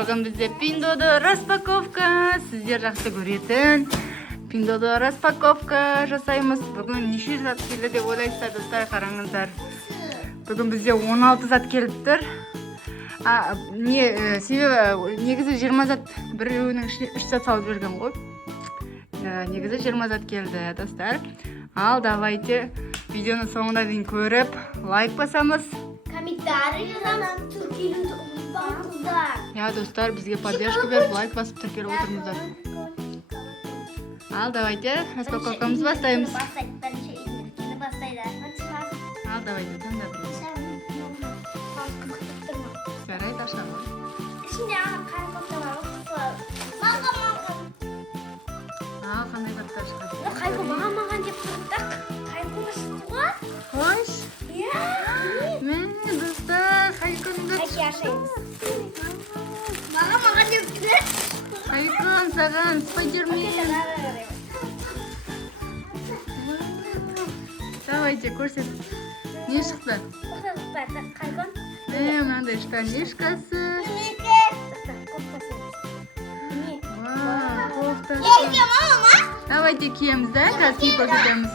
Бүгін бізде Пиндодо распаковка. Сіздер жақсы көретін Пиндодо распаковка жасаймыз. Бүгін неше зат келді деп ойлайсыздар, достар, қараңыздар. Бүгін бізде 16 зат келіп тұр. Себебі негізі 20 зат біреуінің ішіне 3 зат салып жүрген ғой. Негізі 20 зат келді, достар. Ал давайте видеоны соңына дейін көріп, лайк басамыз. Комментарий жазамыз, түркелуді ұмытпаңыздар. Достар, бізге поддержка беріп, лайк басып тіркеліп отырыңыздар. Ал давайте распаковкамызды бастаймыз. Ал давайте таңдап береміз. Жарайды, ашамыз. Ішінде қай қоқта бар? Қандай заттар шығады? Қайқы маған деп тұрдық. Қайқы шықты ғой? Қош. Міне, достар, қайқынды Маған деп тұрды. Қайқын, саған, спайдермен. Давайте, көрсет. Не шықты? Қайқын? Мынандай штанишкасы. Давайте киеміз, да? Қазір киіп көрсетеміз.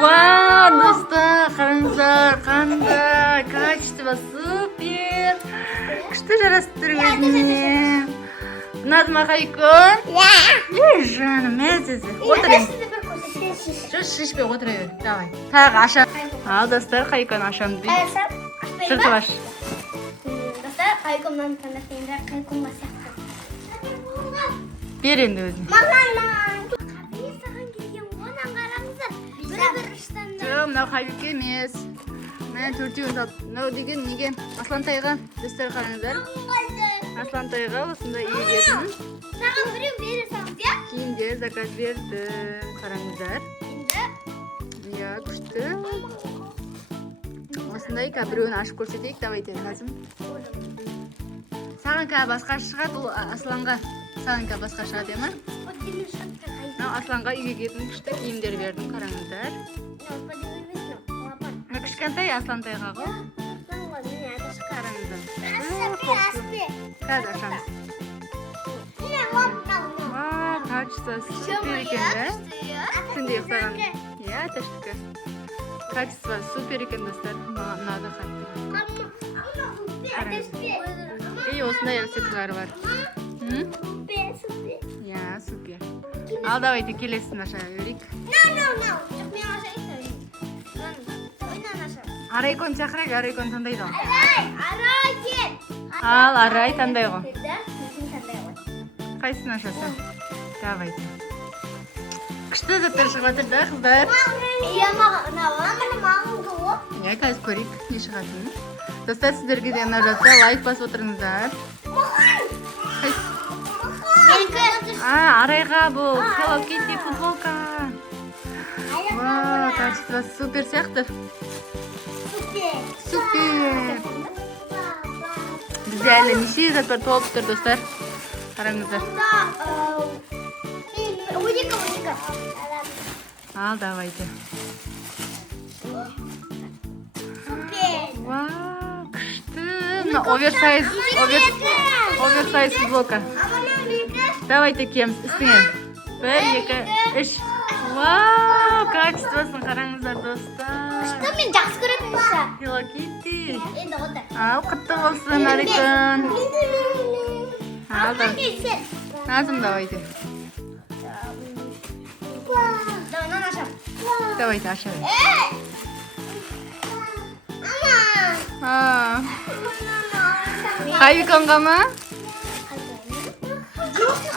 Вау, достар, қараңыздар, қандай качество, супер. Күшті жарасып тұр өзіне. Ұнады ма, Қайкон? Жаным, мәзізі. Отырайын. Жоқ, шешпей отыра бер. Давай. Тағы аша. Ал, достар, Қайкон ашам дейді. Жұртып аш. Достар, Қайконнан таңдақейінді Қайконға сияқты. Бер енді өзіне. Маған. Қабиі саған келген онан қараңыздар. Бір іштанды. Жоқ, мынау Қабике емес. Мен төртеуін салып. Мынау деген неге? Аслантайға. Достар, қараңыздар. Аслантайға осында егетін. Саған біреу бере салып, я? Кейінде заказ бердім. Қараңыздар. Күшті. Осындай біреуін ашып көрсетейік. Давайте, назым. Саған басқа шығады, ол Асланға. Саған басқа шығады, ема? Асланға үйге кетін күшті киімдер бердім, қараңыздар. Кішкентай Аслантайға ғой. Қараңыздар. Қазір ашамыз. Качество супер екен, да? Түнде ұйықтаған. Тәштікі. Качество супер екен, достар. Ұнады қатты. Осындай рецептлары бар. Супер. Ал давайте келесін аша өрейік. Арайкон шақырайық, Арайкон таңдайды ғой. Ал Арай таңдай ғой. Қайсын ашасы? Давайте. Күшті заттар шығып жатыр да, қыздар? Қазір көрейік, не шығатынын. Достар, сіздерге де ұнап жатса, лайк басып отырыңыздар. Арайға бұл Hello Kitty футболка. Вау, качество супер сияқты. Супер. Бізде әлі неше заттар толып тұр, достар. Қараңыздар. Ал, давайте. Вау, күшті. Оверсайз футболка. Давайте киеміз үстіңе. 1, 2, 3. Вау, качествосын қараңыздар, достар. Күшті, мен жақсы көретін ұша. Hello Kitty. Енді отыр. Ал, құтты болсын, Арайкон. Ал, назым, давайте. Давай, ашам. Давайте, аша. Қайконға ма?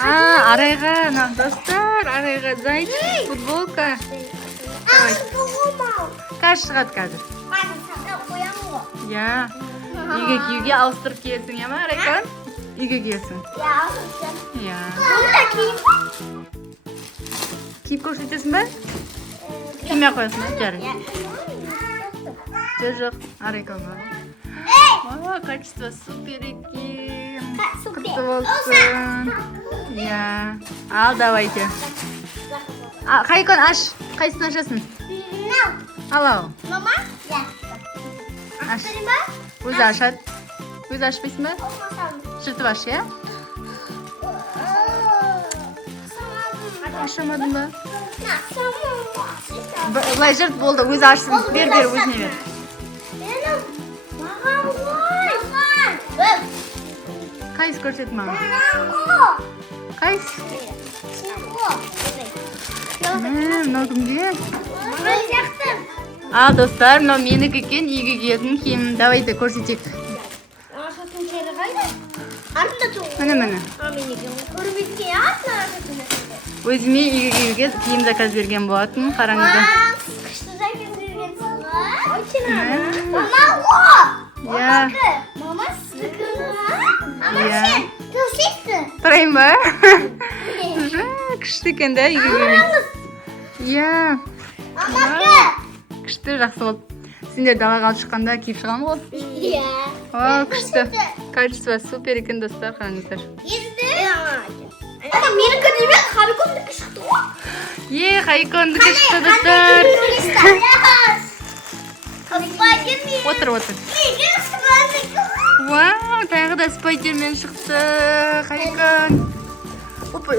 Арайға, достар, Арайға зайчик, футболка. Қаш шығады қазір? Үйге киюге ауыстырып киесің, ема, Арайкон? Үйге киесің? Киіп көрсетесің ба? Кимей қоясың ба? Жарайды. Жоқ, Арайконға. Качество супер екен. Құтты болсын. Ал, давайте. Қайкон, аш. Қайсысын ашасың? Ал. Мама? Аш. Берем ба? Өзі ашады. Өзі ашпайсың ба? Жыртып аш, иә? Ашамадың ба? Былай жырт болды, өзі ашсын. Бер, өзіне бер. Қайсы көрсет маған? Қайсы? Мынау кімге? Ал, достар, мынау менікі екен, үйге киетін киім. Давайте көрсетейік. Міне. Өзіме үйге киюге киім заказ берген болатын. Қараңыздар. Иә. Тұрайын ба? Күшті екен да үйге киюге. Иә. Күшті, жақсы болды. Сендер далаға алып шыққанда киіп шығамын ғой? Иә. О, күшті. Качество супер екен, достар, қараңыздар. Менің көдермен Хайкондікі шықты ғой. Хайкондікі шықты, достар. Отыр. Вау, тағы да спайдермен шықты. Хайкон. Опай.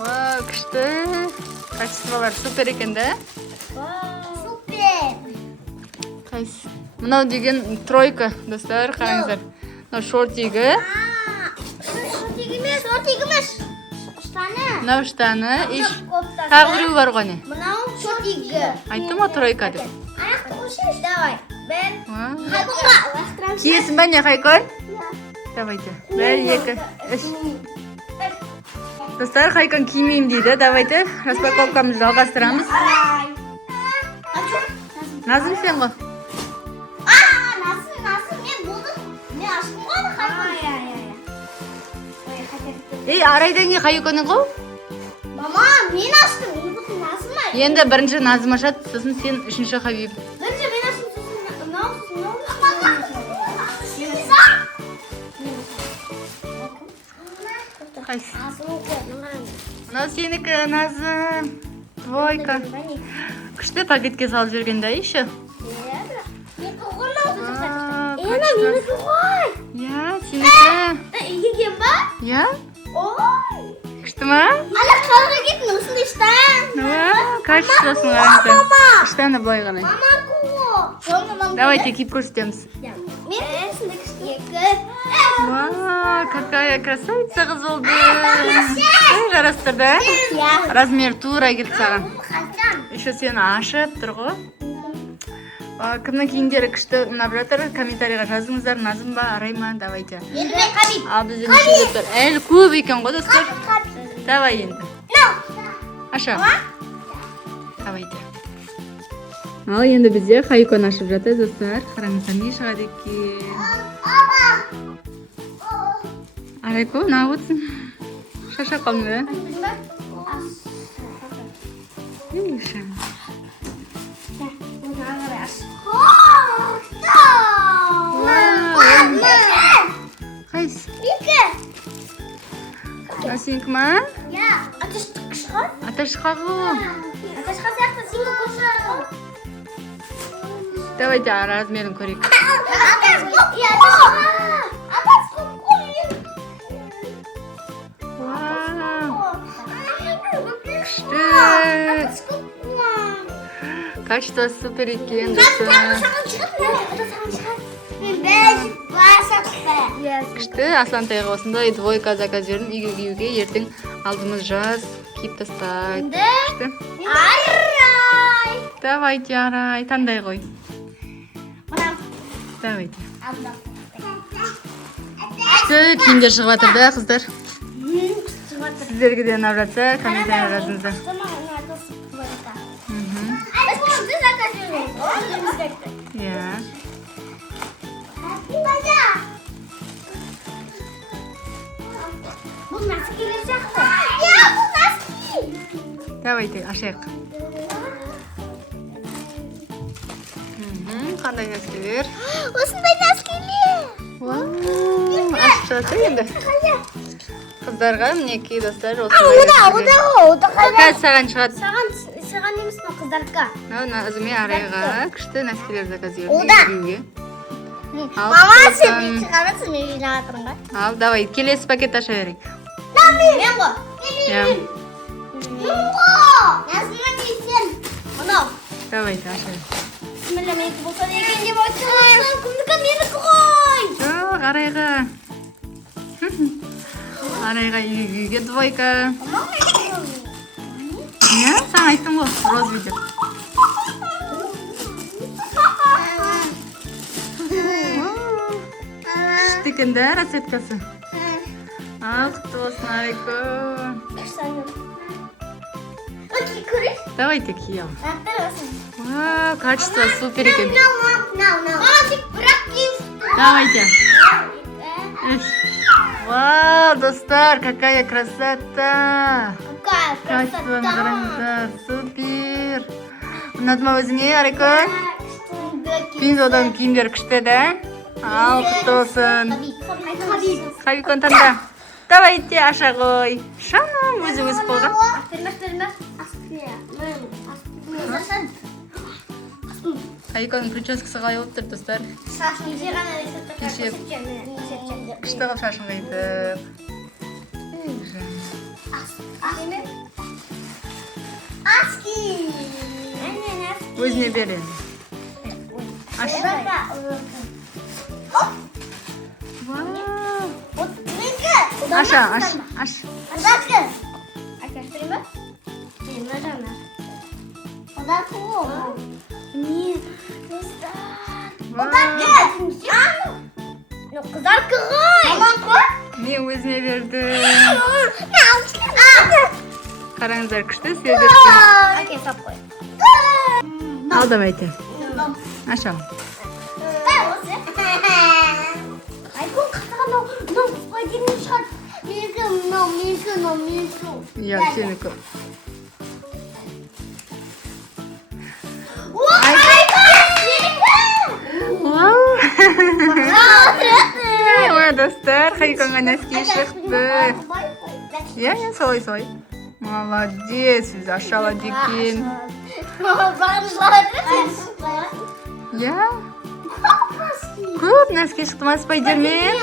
Вау, күшті. Качестволар супер екен, да? Супер. Қайсы? Мынау деген тройка, достар, қараңыздар. Мынау шортигі. Шортигі емес. Штаны. Мынау штаны. Тағы біреу бар ғой не? Мынау шортигі. Айттым ғой тройка деп. Аяқты қошыңыз, давай. Бір. Хайконға лақтырамыз. Киесің ба не, Хайкон? Давайте. Бір, екі, үш. Достар, Хайкон кимеймін дейді. Давайте. Распаковкамызды жалғастырамыз. Назым сен ғой? Арайдан не Хайконның ғой? Мама, мен аштым. Енді бірінші Назым ашады, сосын сен үшінші Хабиб. Бірінші мен аштым, сосын Қайсы? Мынау сенікі, Назым. Двойка. Күшті пакетке салып жүрген да еще? Иә, сенікі. Үйге кем ба? Иә? Ой! Күшті ма? Ала қалға кеттің, осындай штан. Качествосын қараңыздар. Штаны былай ғана. Мама ку. Давайте киіп көрсетеміз. Мен осындай күшті. Вау, какая красавица қыз болды. Жарастырды. Размер тура келді саған. Еще сені ашып тұр ғой. Кімнің киімдері күшті ұнап жатыр, комментарийға жазыңыздар. Назым ба, Арай ма? Давайте. Ал бізден үшін достар. Әлі көп екен ғой, достар. Давай енді. Аша. Давайте. Ал енді бізде Хайкон ашып жатыр, достар. Қараңыздар, не шығады екен. Арайко, мына отсын. Шашап қалдың ба? Қайсы? Сенікі ма? Иә, аташқа шығар. Аташқа ғой. Аташқа сияқты сенгі қошығы. Давайте размерін көрейік. Аташқа. Күшті. Качество супер екен. Күшті, Аслантай осындай двойка заказ бердім. Үйге киюге ертең алдымыз жаз киіп тастайды. Арай! Давайте, Арай, таңдай ғой. Давайте. Күшті киімдер шығып жатыр да, қыздар. Сіздерге де ұнап жатса, комментарий жазыңыздар. Иә. Бұл носкилер сияқты. Иә, бұл носки. Давайте, ашайық. Қандай носкилер? Осындай носкилер. Вау, ашып жатыр енді. Қыздарға мінекей достар осындай носкилер. Ода. Қазір саған шығады. Саған емес, Қыздарқа. Назым арайға күшті нәскелер заказ Ода. берді. Мама, сен мен шығарасың, мен жинап жатырмын ғой. Ал, давай, келесі пакет аша берейік. Мен ғой. Иә. Назымнан дейсің. Мынау. Давайте, аша берейік. Бісміллә, менікі болса екен деп айтсам. Кімдікі менікі ғой. Жоқ, арайға. Арайға үйге двойка. Иә, саған айттым ғой, розовый деп. Күшті екен да, расцветкасы. Ал, құтты болсын, арайком. Окей, көреш? Давайте кием. Аттырасың. Вау, качество супер екен. Мама, тек бірақ киім. Давайте. Үш. Вау, достар, какая красота. Какая Качествоны красота. қараңыздар, супер. Ұнады ма өзіңе, арайком? Пинзодан киімдер күшті да? Ал, құтты болсын. Хабикон таңда. Давайте аша ғой. Шаным, өзі қойған. Хабиконның прическасы қалай болып тұр, достар? Күшті қылып шашын қойдық. Өзіне берем. Аш. Вау. Аша, аш. Қыздар қығой! Мен өзіне бердім. Қараңыздар, күшті сердечко. Ал, давайте. Аша. Иә, сенікі. Ой, достар, Хабиконға нәски шықты. Иә, солай. Молодец, өзі ашала декен. Иә, көп нәски шықты ма, Спайдермен?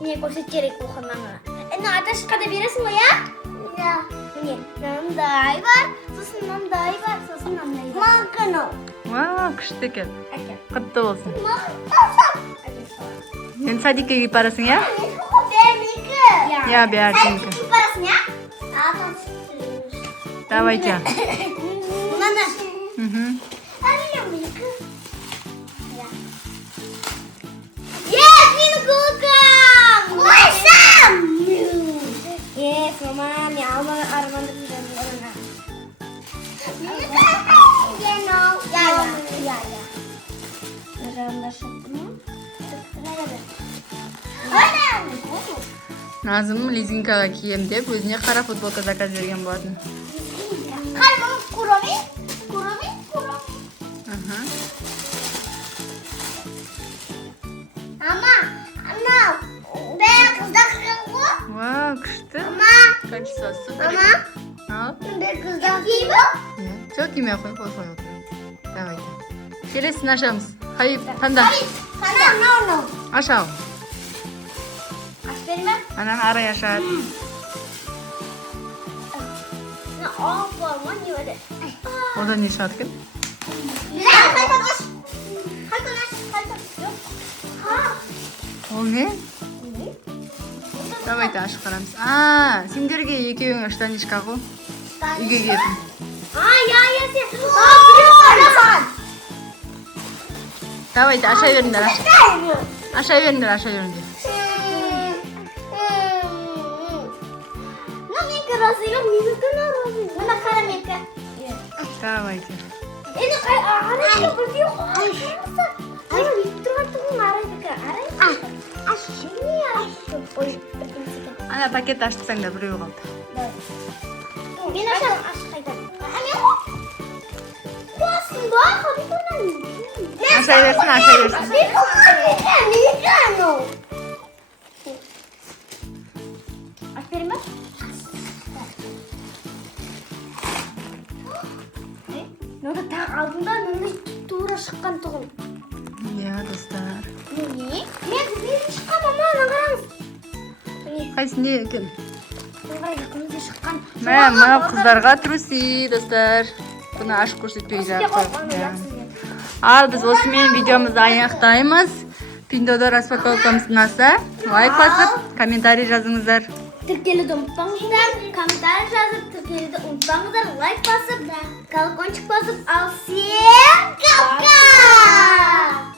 Міне көрсетерек оқырманға. Аташқа да бересің ғой, иә? Иә. Міне, мынандай бар, сосын мынандай бар, сосын мынандай бар. Маңқын ол. Вау, күшті екен. Құтты болсын. Маңқын. Сен садикке киіп барасың, иә? Бермейкі. Иә, бәрі сенікі. Киіп барасың, иә? Давайте. Мынаны. Yes, менің көкім! Ойсам! Yes, мама, мен алманы арманды жүрмін. Назым лизинкаға кием деп өзіне қара футболка заказ берген болатын. Вау, күшті. Качество супер. Ал. Жоқ, кимей қой. Давайте. Келесін ашамыз. Хабиб, таңда. Ашау. Анан арай ашады. Одан не шығады екен? Ол не? Давайте ашып қарамыз. Сендерге екеуің штанишка ғой. Үйге келдім. Давайте аша беріңдер. Аша беріңдер. Давайте. Ана пакет аштысаң да біреу қалды. Мен ашам, қайдан. Қуасың ба, Хабиконнан. Аша берсін. Аш берем ба? мынада тағы алдында мындай тура шыққан тұғын. Иә, достар. Не? Мен шыққан, мама, ана қараңыз. Міне, Қайсында екен? мына жақында шыққан. Мына қыздарға трусы, достар. Бұны ашып көрсетпей жатыр. Ал біз осымен видеомызды аяқтаймыз. Пиндода распаковкамыз ұнаса, лайк басып, комментарий жазыңыздар. Тіркелуді ұмытпаңыздар, комментарий жазып, тіркелуді ұмытпаңыздар, лайк басып, колокольчик басып, ал всем пока!